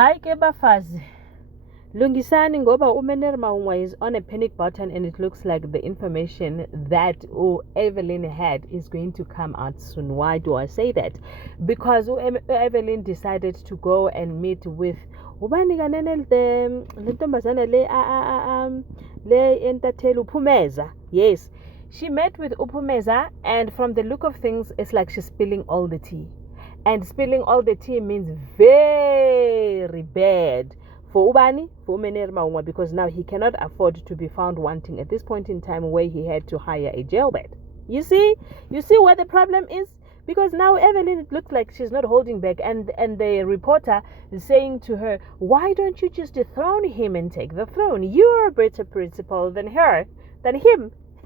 Hi ke bafazi. Lungisani ngoba uMenere Maungwa is on a panic button and it looks like the information that Evelyn had is going to come out soon. Why do I say that? Because Evelyn decided to go and meet with ubani kanene le ntombazana le entathela uPhumeza. Yes. She met with Upumeza, and from the look of things, it's like she's spilling all the tea. And spilling all the tea means very bad for Ubani, for Umenere Maungwa, because now he cannot afford to be found wanting at this point in time where he had to hire a jailbird. You see where the problem is? Because now Evelyn, it looks like she's not holding back, and the reporter is saying to her, why don't you just dethrone him and take the throne? You're a better principal than him.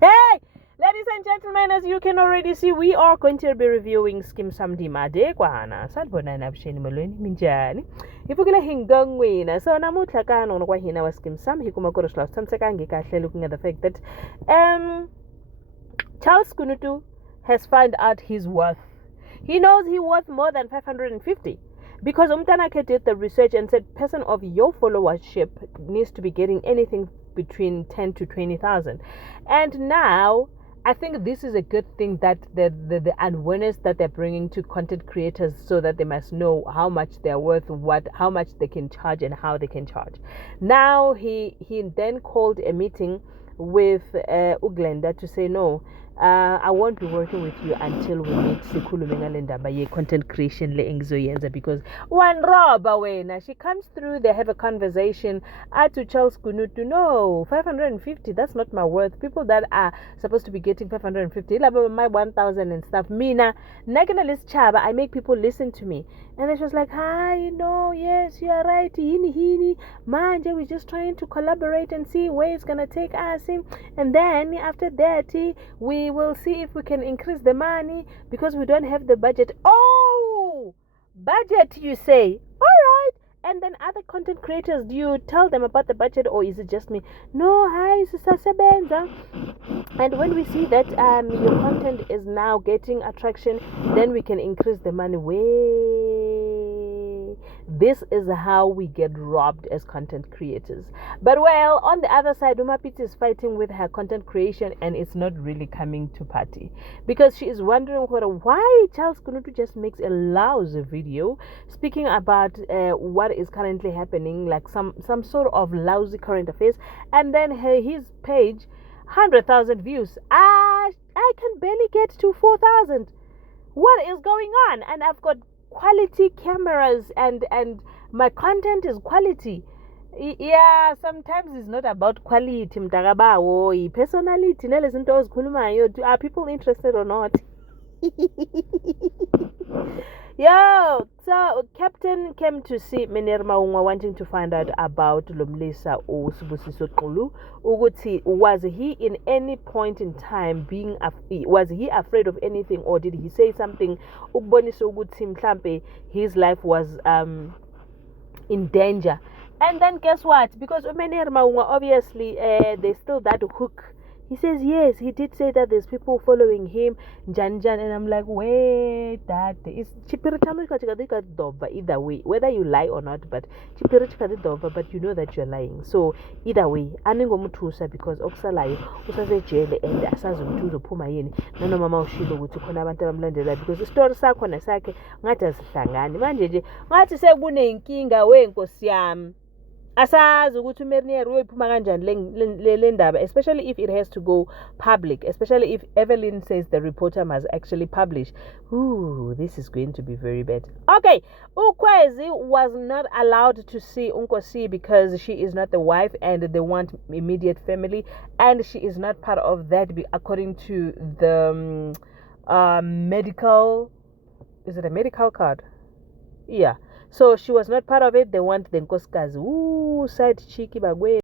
Hey! Ladies and gentlemen, as you can already see, we are going to be reviewing Skeem Saam Madekwana. Sanibonani abusheni molweni minjani? Ifukile hingangwina. So namuhla ka nona kwa hina wa Skeem Saam hikuma korosla tsamsekangi kahle looking at the fact that Charles Kunutu has found out his worth. He knows he's worth more than 550. Because Umtanake did the research and said person of your followership needs to be getting anything between 10 to 20,000. And now I think this is a good thing that the awareness that they're bringing to content creators so that they must know how much they're worth, how much they can charge and how they can charge. Now he then called a meeting with Uglenda to say no, I won't be working with you until we meet sikhulume ngale ndaba ye content creation le engizoyenza, because one roba wena, she comes through, they have a conversation to Charles Kunutu, no, 550, that's not my worth. People that are supposed to be getting 550 my 1,000 and stuff, mina nakena list chaba, I make people listen to me. And then she was like, hi, no, yes, you are right, hini manje, we're just trying to collaborate and see where it's gonna take us, and then after that we will see if we can increase the money because we don't have the budget. Oh, budget, you say? All right. And then other content creators, do you tell them about the budget, or is it just me? No, hi, sisasebenza. And when we see that your content is now getting attraction, then we can increase the money. This is how we get robbed as content creators. But well, on the other side, Umapiti is fighting with her content creation, and it's not really coming to party because she is wondering why Charles Kunutu just makes a lousy video speaking about what is currently happening, like some sort of lousy current affairs, and then his page 100,000 views. I can barely get to 4,000. What is going on? And I've got quality cameras and my content is quality. Yeah, sometimes it's not about quality mtakabawo, personality nelezinto ozikhulumayo. Are people interested or not? Yo, so Captain came to see Menere Maungwa wanting to find out about Lomlisa or Sibusiso Xulu. Uguti, was he in any point in time was he afraid of anything, or did he say something? Uboniso Uguti mhlambe his life was in danger. And then guess what? Because Menere Maungwa, obviously there's still that hook. He says, yes, he did say that there's people following him, Jan, and I'm like, wait, that is either way, whether you lie or not, but but you know that you're lying. So either way, aningomutusa because okusalayo usasejele and asazi ukuthi uzophuma yini nanoma mama ushilo ukuthi khona abantu abamlandela, because istory sakho nesakhe ngathi asihlangani manje nje ngathi sekunenkinga wenkosi yami. Asazi ukuthi uMenere uyophuma kanjani le ndaba, especially if it has to go public, especially if Evelyn says the reporter must actually publish. Ooh, this is going to be very bad. Okay, Ukwezi was not allowed to see Unkosi because she is not the wife and they want immediate family, and she is not part of that according to the medical, is it a medical card? Yeah. So she was not part of it. They want the Nkosikazi. Ooh, side cheeky bagwe.